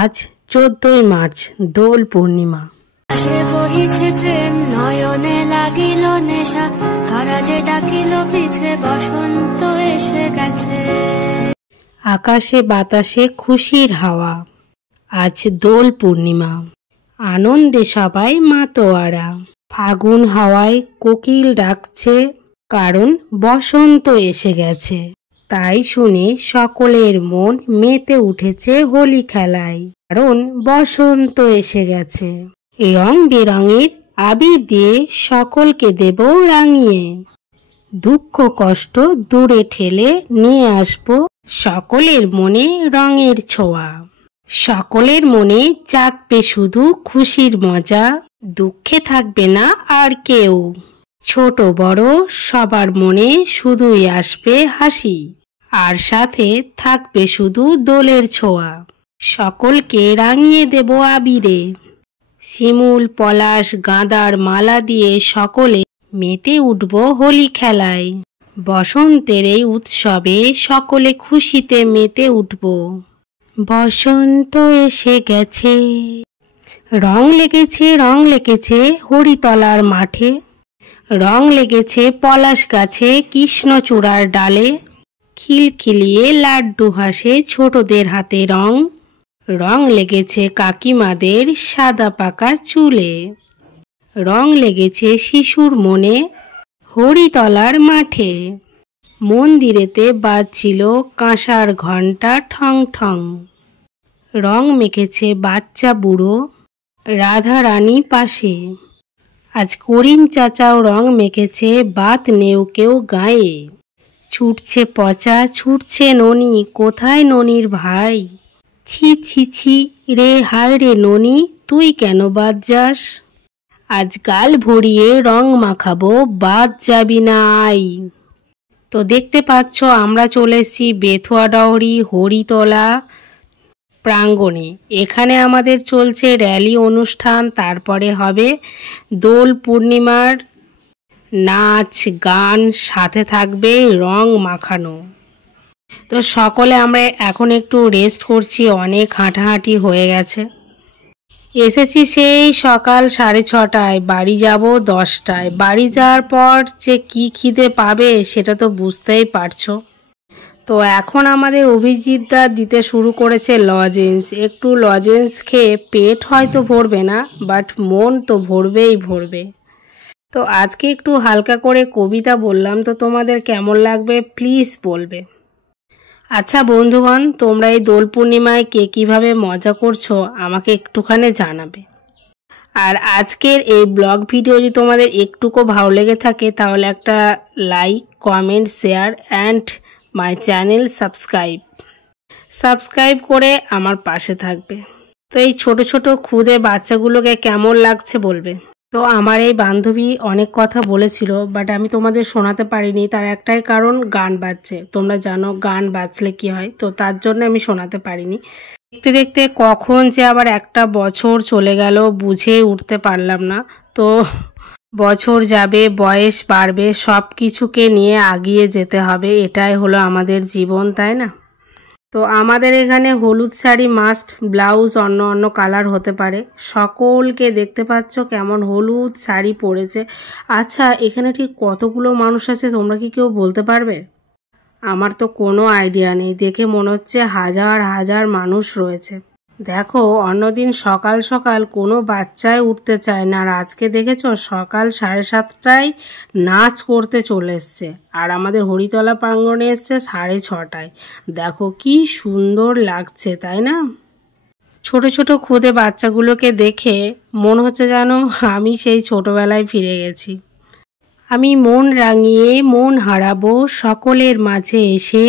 আজ 14ই মার্চ দোল পূর্ণিমা। নয়নে লাগিল নেশা, কারা যে ডাকিল পিছে, বসন্ত এসে গেছে। আকাশে বাতাসে খুশির হাওয়া, আজ দোল পূর্ণিমা। আনন্দে সবাই মাতোয়ারা, ফাগুন হাওয়ায় কোকিল ডাকছে, কারণ বসন্ত এসে গেছে। তাই শুনে সকলের মন মেতে উঠেছে হোলি খেলায়, কারণ বসন্ত এসে গেছে। রং বেরঙের আবির দিয়ে সকলকে দেব রাঙিয়ে, দুঃখ কষ্ট দূরে ঠেলে নিয়ে আসবো সকলের মনে রঙের ছোঁয়া। সকলের মনে চাকবে শুধু খুশির মজা, দুঃখে থাকবে না আর কেউ। ছোট বড় সবার মনে শুধুই আসবে হাসি, আর সাথে থাকবে শুধু দোলের ছোঁয়া। সকলকে রাঙিয়ে দেব আবিরে, শিমুল পলাশ গাঁদার মালা দিয়ে সকলে মেতে উঠব হোলি খেলায়। বসন্তের এই উৎসবে সকলে খুশিতে মেতে উঠব। বসন্ত এসে গেছে, রং লেগেছে হরিতলার মাঠে, রং লেগেছে পলাশ গাছে কৃষ্ণচূড়ার ডালে, খিলখিলিয়ে লাড্ডু হাসে ছোটদের হাতে রং, রং লেগেছে কাকিমাদের সাদা পাকা চুলে, রং লেগেছে শিশুর মনে হরিতলার মাঠে। মন্দিরেতে বাজছিল কাঁসার ঘণ্টা ঠং ঠং, রং মেখেছে বাচ্চা বুড়ো রাধা রানী পাশে। আজ করিম চাচাও রং মেখেছে বাত নেউকেও গায়ে, ছুটছে পচা ছুটছে ননি, কোথায় ননির ভাই? ছি ছি ছি রে হায় রে ননি, তুই কেন বাদ যাস? আজ গাল ভরিয়ে রং মাখাবো, বাদ যাবি না আই। তো দেখতে পাচ্ছ আমরা চলে এসেছি বেথুয়াডহরি হরিতলা প্রাঙ্গণে। এখানে আমাদের চলছে র্যালি অনুষ্ঠান, তারপরে হবে দোল পূর্ণিমার নাচ গান, সাথে থাকবে রং মাখানো। তো সকলে আমরা এখন একটু রেস্ট করছি, অনেক হাঁটাহাঁটি হয়ে গেছে। এসেছি সেই সকাল 6:30, বাড়ি যাব 10টায়। বাড়ি যাওয়ার পর যে কি খিদে পাবে সেটা তো বুঝতেই পারছো। তো এখন আমাদের অভিজিৎদা দিতে শুরু করেছে লজেন্স। একটু লজেন্স খেয়ে পেট হয়তো ভরবে না, বাট মন তো ভরবেই ভরবে। তো আজকে একটু হালকা করে কবিতা বললাম, তো তোমাদের কেমন লাগবে প্লিজ বলবে। আচ্ছা বন্ধুগণ, তোমরা এই দোল পূর্ণিমায় কে কীভাবে মজা করছো আমাকে একটুখানি জানাবে। আর আজকের এই ব্লগ ভিডিও যদি তোমাদের একটুকু ভালো লেগে থাকে তাহলে একটা like comment share and my channel subscribe করে আমার পাশে থাকবে। তো এই ছোট ছোট ক্ষুদে বাচ্চাগুলোকে কেমন লাগছে বলবে। তো আমার এই বান্ধবী অনেক কথা বলেছিল, বাট আমি তোমাদের শোনাতে পারিনি। তার একটাই কারণ, গান বাজছে। তোমরা জানো গান বাজলে কি হয়, তো তার জন্য আমি শোনাতে পারিনি। দেখতে দেখতে কখন যে আবার একটা বছর চলে গেল বুঝে উঠতে পারলাম না। তো বছর যাবে, বয়স বাড়বে, সব কিছুকে নিয়ে আগিয়ে যেতে হবে, এটাই হলো আমাদের জীবন, তাই না? তো আমাদের এখানে হলুদ শাড়ি মাস্ট, ব্লাউজ অন্য অন্য কালার হতে পারে। সকলকে দেখতে পাচ্ছ কেমন হলুদ শাড়ি পরেছে। আচ্ছা এখানে ঠিক কতগুলো মানুষ আছে তোমরা কি কেউ বলতে পারবে? আমার তো কোনো আইডিয়া নেই, দেখে মনে হচ্ছে হাজার হাজার মানুষ রয়েছে। দেখো অন্যদিন সকাল সকাল কোনো বাচ্চাই উঠতে চায় না, আর আজকে দেখেছো সকাল 7:30টায় নাচ করতে চলে এসছে, আর আমাদের হরিতলা প্রাঙ্গণে এসছে 6:30টায়। দেখো কি সুন্দর লাগছে, তাই না? ছোট ছোট খুদে বাচ্চাগুলোকে দেখে মনে হচ্ছে যেন আমি সেই ছোটবেলায় ফিরে গেছি। আমি মন রাঙিয়ে মন হারাবো সকলের মাঝে এসে,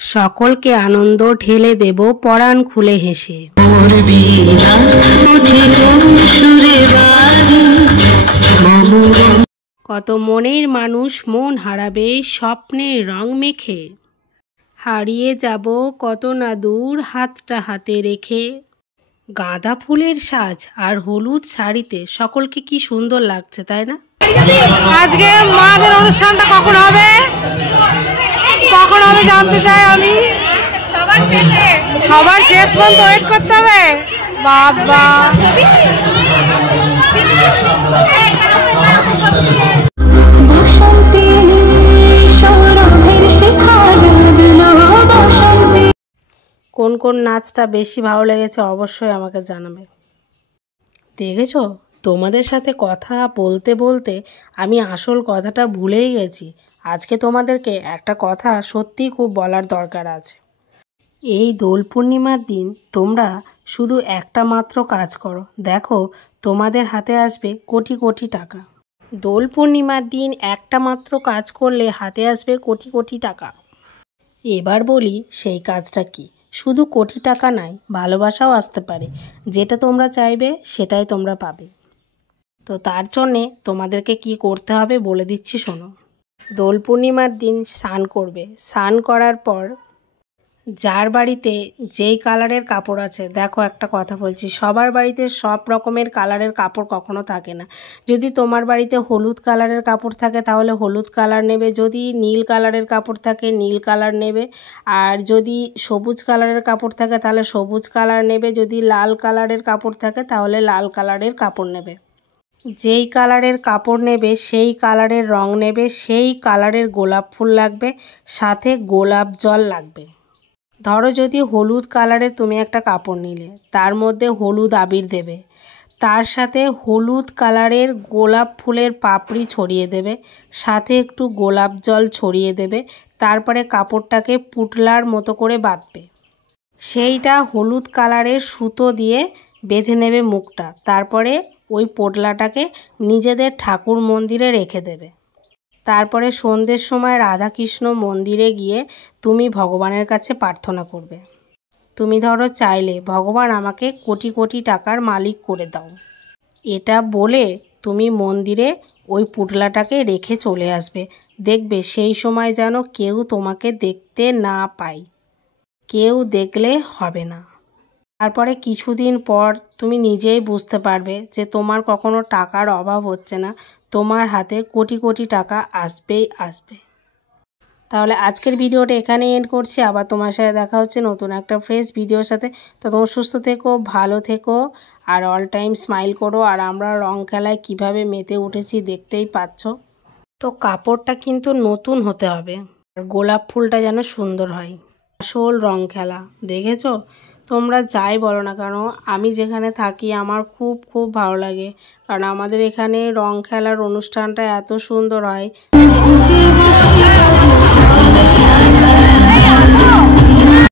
সকলকে আনন্দ ঢেলে দেব পরাণ খুলে হেসে। কত মনের মানুষ মন হারাবে স্বপ্নের রং মেখে, হারিয়ে যাব কত না দূর হাতটা হাতে রেখে। গাঁদা ফুলের সাজ আর হলুদ শাড়িতে সকলকে কি সুন্দর লাগছে, তাই না? আজকে মাদের অনুষ্ঠানটা কখন হবে জানতে চাই আমি। সবার শেষে সবার শেষ পর্যন্ত ওয়েট করতে হবে বাবা। কোন কোন নাচটা বেশি ভালো লেগেছে অবশ্যই আমাকে জানাবে। দেখেছো, তোমাদের সাথে কথা বলতে বলতে আমি আসল কথাটা ভুলেই গেছি। আজকে তোমাদেরকে একটা কথা সত্যিই খুব বলার দরকার আছে। এই দোল পূর্ণিমার দিন তোমরা শুধু একটা মাত্র কাজ করো, দেখো তোমাদের হাতে আসবে কোটি কোটি টাকা। দোল পূর্ণিমার দিন একটা মাত্র কাজ করলে হাতে আসবে কোটি কোটি টাকা। এবার বলি সেই কাজটা কি। শুধু কোটি টাকা নয়, ভালোবাসাও আসতে পারে। যেটা তোমরা চাইবে সেটাই তোমরা পাবে। তো তার জন্যে তোমাদেরকে কি করতে হবে বলে দিচ্ছি শোনো। দোল পূর্ণিমার দিন স্নান করবে। স্নান করার পর যার বাড়িতে যেই কালারের কাপড় আছে, দেখো একটা কথা বলছি, সবার বাড়িতে সব রকমের কালারের কাপড় কখনো থাকে না। যদি তোমার বাড়িতে হলুদ কালারের কাপড় থাকে তাহলে হলুদ কালার নেবে, যদি নীল কালারের কাপড় থাকে নীল কালার নেবে, আর যদি সবুজ কালারের কাপড় থাকে তাহলে সবুজ কালার নেবে, যদি লাল কালারের কাপড় থাকে তাহলে লাল কালারের কাপড় নেবে। যেই কালারের কাপড় নেবে সেই কালারের রং নেবে, সেই কালারের গোলাপ ফুল লাগবে, সাথে গোলাপ জল লাগবে। ধরো যদি হলুদ কালারের তুমি একটা কাপড় নিলে, তার মধ্যে হলুদ আবির দেবে, তার সাথে হলুদ কালারের গোলাপ ফুলের পাপড়ি ছড়িয়ে দেবে, সাথে একটু গোলাপ জল ছড়িয়ে দেবে। তারপরে কাপড়টাকে পুটলার মতো করে বাঁধবে। সেইটা হলুদ কালারের সুতো দিয়ে বেঁধে নেবে মুখটা। তারপরে ওই পোটলাটাকে নিজেদের ঠাকুর মন্দিরে রেখে দেবে। তারপরে সন্ধ্যের সময় রাধাকৃষ্ণ মন্দিরে গিয়ে তুমি ভগবানের কাছে প্রার্থনা করবে। তুমি ধরো চাইলে ভগবান আমাকে কোটি কোটি টাকার মালিক করে দাও, এটা বলে তুমি মন্দিরে ওই পুটলাটাকে রেখে চলে আসবে। দেখবে সেই সময় যেন কেউ তোমাকে দেখতে না পায়, কেউ দেখলে হবে না। তারপরে কিছুদিন পর তুমি নিজেই বুঝতে পারবে যে তোমার কখনো টাকার অভাব হচ্ছে না, তোমার হাতে কোটি কোটি টাকা আসবেই আসবে। তাহলে আজকের ভিডিওটা এখানেই এন্ড করছি। আবার তোমার সাথে দেখা হচ্ছে নতুন একটা ফ্রেশ ভিডিওর সাথে। তো তোমরা সুস্থ থেকো, ভালো থেকো, আর অল টাইম স্মাইল করো। আর আমরা রং খেলায় কিভাবে মেতে উঠেছি দেখতেই পাচ্ছ। তো কাপড়টা কিন্তু নতুন হতে হবে, আর গোলাপ ফুলটা যেন সুন্দর হয়। আসল রং খেলা দেখেছো? তোমরা যাই বলো না কেন, আমি যেখানে থাকি আমার খুব খুব ভালো লাগে, কারণ আমাদের এখানে রং খেলার অনুষ্ঠানটা এত সুন্দর হয়।